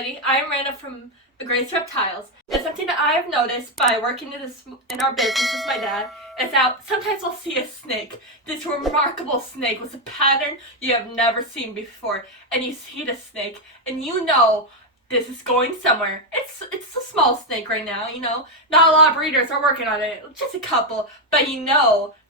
everybody. I'm Rana from the Great Reptiles. And something that I have noticed by working in our business with my dad is that sometimes we'll see a snake, this remarkable snake with a pattern you have never seen before. And you see the snake and you know this is going somewhere. It's a small snake right now, Not a lot of breeders are working on it, just a couple, but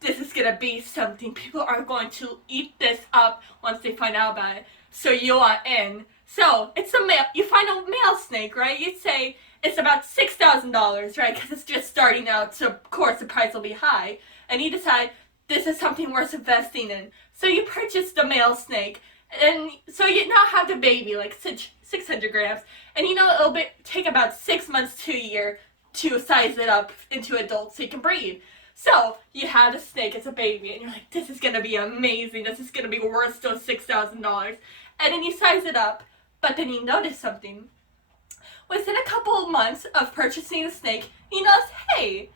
this is gonna be something. People are going to eat this up once they find out about it. So you want in. So it's a male. You find a male snake, right? You'd say it's about $6,000, right? Because it's just starting out, so of course the price will be high. And you decide this is something worth investing in. So you purchase the male snake, and so you now have the baby, like 600 grams, and it'll take about 6 months to a year to size it up into adults so you can breed. So you have the snake as a baby, and you're like, this is gonna be amazing. This is gonna be worth those $6,000. And then you size it up, but then you notice something. Within a couple of months of purchasing the snake, you notice, hey,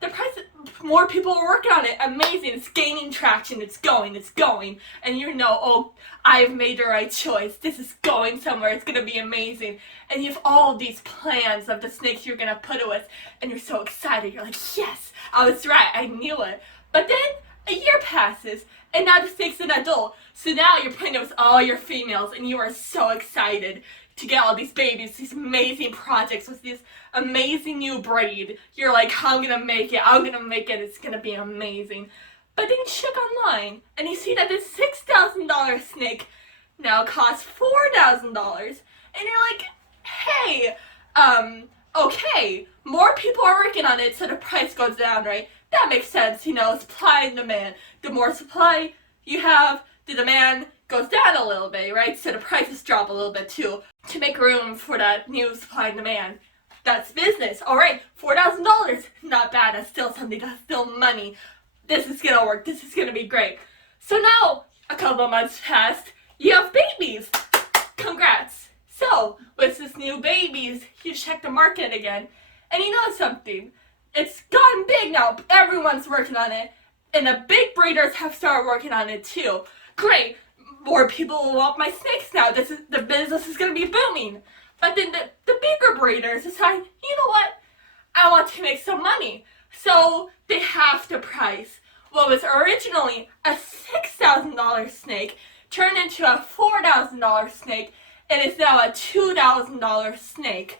the price, more people are working on it. Amazing, it's gaining traction, it's going, and oh, I've made the right choice. This is going somewhere, it's gonna be amazing. And you have all these plans of the snakes you're gonna put it with, and you're so excited. You're like, yes, I was right, I knew it. But then a year passes, and now the snake's an adult. So now you're playing it with all your females, and you are so excited to get all these babies, these amazing projects with this amazing new breed. You're like, I'm gonna make it, it's gonna be amazing. But then you check online, and you see that this $6,000 snake now costs $4,000. And you're like, hey, okay, more people are working on it, so the price goes down, right? That makes sense, supply and demand. The more supply you have, the demand goes down a little bit, right? So the prices drop a little bit too, to make room for that new supply and demand. That's business. Alright, $4,000, not bad. That's still something, that's still money. This is gonna work, this is gonna be great. So now, a couple of months passed, you have babies. Congrats. So, with this new babies, you check the market again, and you know something. It's gotten big now, everyone's working on it, and the big breeders have started working on it too. Great, more people will want my snakes now, the business is going to be booming. But then the bigger breeders decide, you know what, I want to make some money. So they have to price what was originally a $6,000 snake turned into a $4,000 snake, and it's now a $2,000 snake.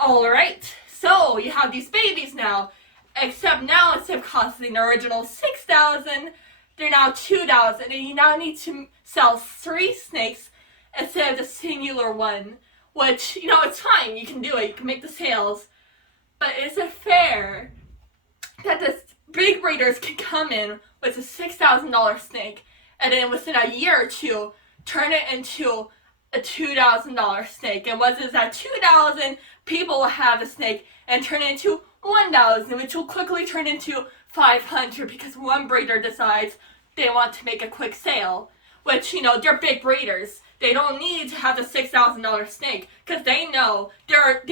Alright, so you have these babies now, except now instead of costing the original $6,000, they're now $2,000, and you now need to sell 3 snakes instead of the singular one, which, it's fine, you can do it, you can make the sales, but is it fair that the big breeders can come in with a $6,000 snake, and then within a year or two, turn it into a $2,000 snake, and once it's at $2,000, people will have the snake and turn it into $1,000, which will quickly turn into $500 because one breeder decides they want to make a quick sale. Which, they're big breeders. They don't need to have the $6,000 snake because they know they're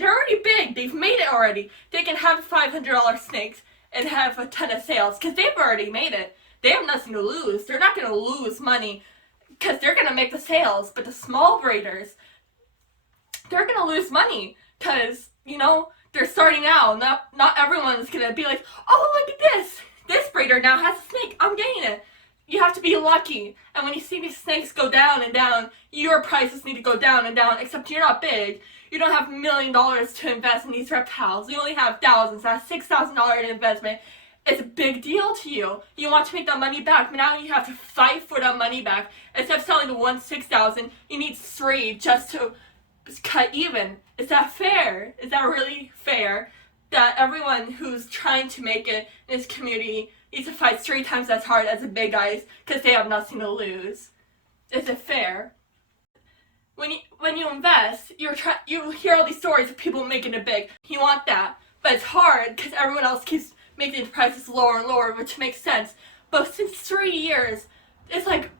already big. They've made it already. They can have $500 snakes and have a ton of sales because they've already made it. They have nothing to lose. They're not going to lose money because they're going to make the sales. But the small breeders, they're going to lose money because, they're starting out. Not everyone's going to be like, oh, look at this. This breeder now has a snake. I'm getting it. You have to be lucky. And when you see these snakes go down and down, your prices need to go down and down, except you're not big. You don't have $1 million to invest in these reptiles. You only have thousands. That's $6,000 investment. It's a big deal to you. You want to make that money back, but now you have to fight for that money back. Instead of selling the one $6,000, you need 3 just to cut even. Is that fair? Is that really fair? That everyone who's trying to make it in this community needs to fight 3 times as hard as the big guys because they have nothing to lose. Is it fair? When you invest, you hear all these stories of people making it big. You want that, but it's hard because everyone else keeps making the prices lower and lower, which makes sense. But since 3 years, it's like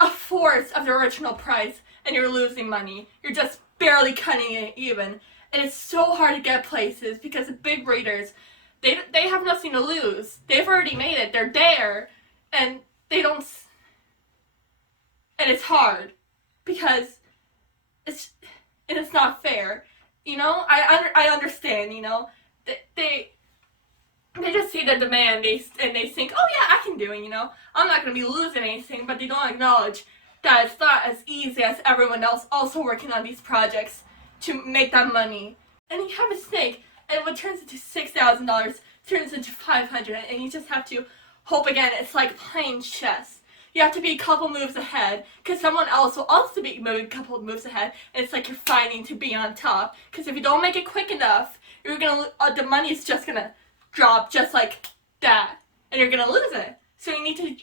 a fourth of the original price, and you're losing money. You're just barely cutting it even. And it's so hard to get places because the big breeders, they have nothing to lose. They've already made it. They're there. And they don't... And it's hard because it's not fair. I understand. They just see the demand, and they think, oh yeah, I can do it. I'm not gonna be losing anything, but they don't acknowledge that it's not as easy as everyone else also working on these projects to make that money. And you have a snake, and what turns into $6,000 turns into $500, and you just have to hope again. It's like playing chess. You have to be a couple moves ahead, because someone else will also be moving a couple of moves ahead, and it's like you're fighting to be on top. Because if you don't make it quick enough, the money is just gonna drop just like that, and you're gonna lose it. So you need to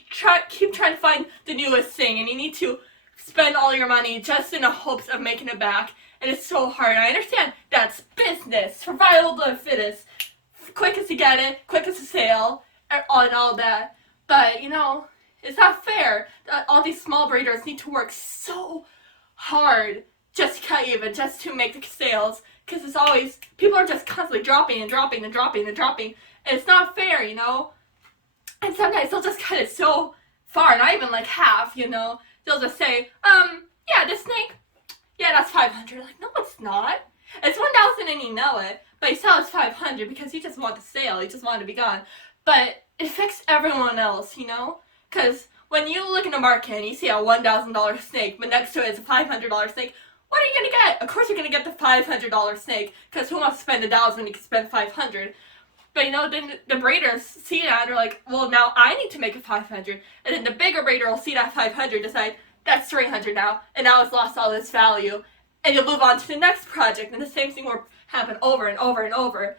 keep trying to find the newest thing, and you need to spend all your money just in the hopes of making it back. And it's so hard. I understand that's business, survival of the fittest, quickest to get it, quickest to sell, and all that. But it's not fair. All these small breeders need to work so hard just to cut even, just to make the sales. Because it's always, people are just constantly dropping and dropping and dropping and dropping. And it's not fair, And sometimes they'll just cut it so far, not even like half, They'll just say, yeah, this snake, yeah, that's 500. Like, no, it's not. It's 1,000 and you know it. But you sell it's 500 because you just want the sale. You just want it to be gone. But it affects everyone else, Because when you look in the market and you see a $1,000 snake, but next to it is a $500 snake, what are you going to get? Of course you're going to get the $500 snake, because who wants to spend 1,000 when you can spend 500? But then the breeders see that and they're like, well, now I need to make it 500. And then the bigger breeder will see that 500, decide, that's 300 now, and now it's lost all this value. And you'll move on to the next project, and the same thing will happen over and over and over.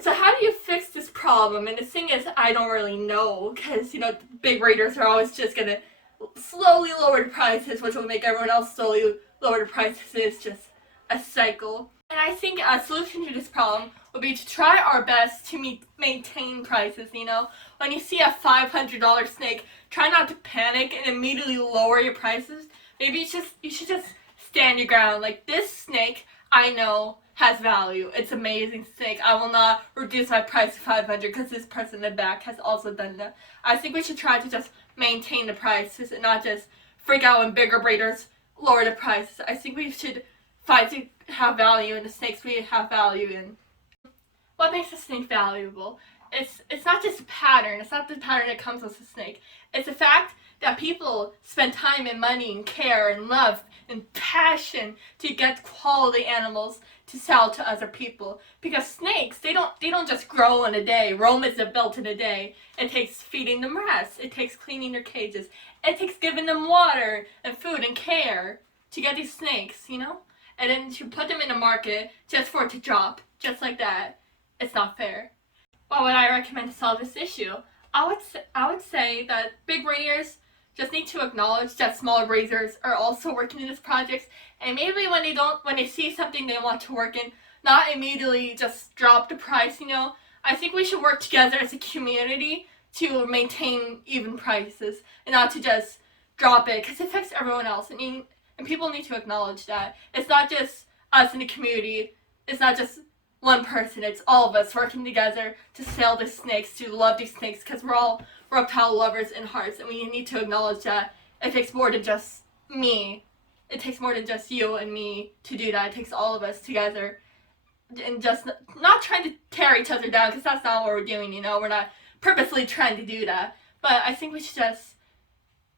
So how do you fix this problem? And the thing is, I don't really know, because, big breeders are always just going to slowly lower the prices, which will make everyone else slowly lower the prices. It's just a cycle. And I think a solution to this problem would be to try our best to maintain prices, When you see a $500 snake, try not to panic and immediately lower your prices. Maybe you should just stand your ground. Like, this snake, I know, has value. It's an amazing snake. I will not reduce my price to 500 because this person in the back has also done that. I think we should try to just maintain the prices and not just freak out when bigger breeders lower the prices. I think we should fight to have value in the snakes we have value in. What makes a snake valuable? It's not just a pattern. It's not the pattern that comes with a snake. It's the fact that people spend time and money and care and love and passion to get quality animals to sell to other people. Because snakes, they don't just grow in a day. Rome isn't built in a day. It takes feeding them rest. It takes cleaning their cages. It takes giving them water and food and care to get these snakes, And then to put them in the market just for it to drop, just like that. It's not fair. What would I recommend to solve this issue? I would say that big breeders just need to acknowledge that smaller breeders are also working in this project, and maybe when they see something they want to work in, not immediately just drop the price. I think we should work together as a community to maintain even prices and not to just drop it, because it affects everyone else. And people need to acknowledge that it's not just us in the community. It's not just one person. It's all of us working together to sell the snakes, to love these snakes, because we're all reptile lovers in hearts, and we need to acknowledge that it takes more than just me. It takes more than just you and me to do that. It takes all of us together, and just not trying to tear each other down, because that's not what we're doing. We're not purposely trying to do that. But I think we should just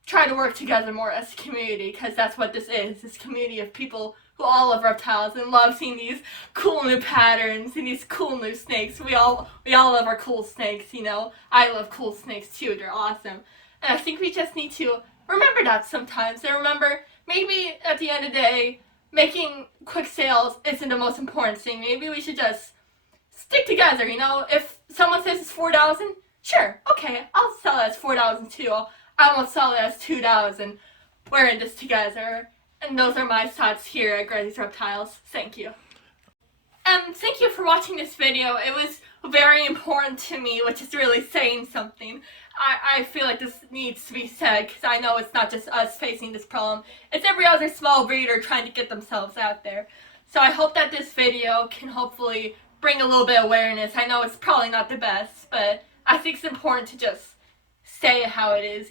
try to work together more as a community, because that's what this is. This community of people who all love reptiles and love seeing these cool new patterns and these cool new snakes. We all love our cool snakes, I love cool snakes too. They're awesome. And I think we just need to remember that sometimes. And remember, maybe at the end of the day, making quick sales isn't the most important thing. Maybe we should just stick together, If someone says it's 4,000, sure, okay, I'll sell it as 4,000 too. I won't sell it as 2,000. We're in this together. And those are my thoughts here at Gray's Reptiles. Thank you. Thank you for watching this video. It was very important to me, which is really saying something. I feel like this needs to be said, because I know it's not just us facing this problem. It's every other small breeder trying to get themselves out there. So I hope that this video can hopefully bring a little bit of awareness. I know it's probably not the best, but I think it's important to just say how it is,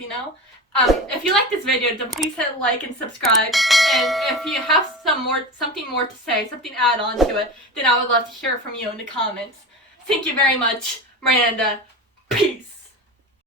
If you like this video, then please hit like and subscribe. And if you have something more to say, something to add on to it, then I would love to hear from you in the comments. Thank you very much, Miranda. Peace.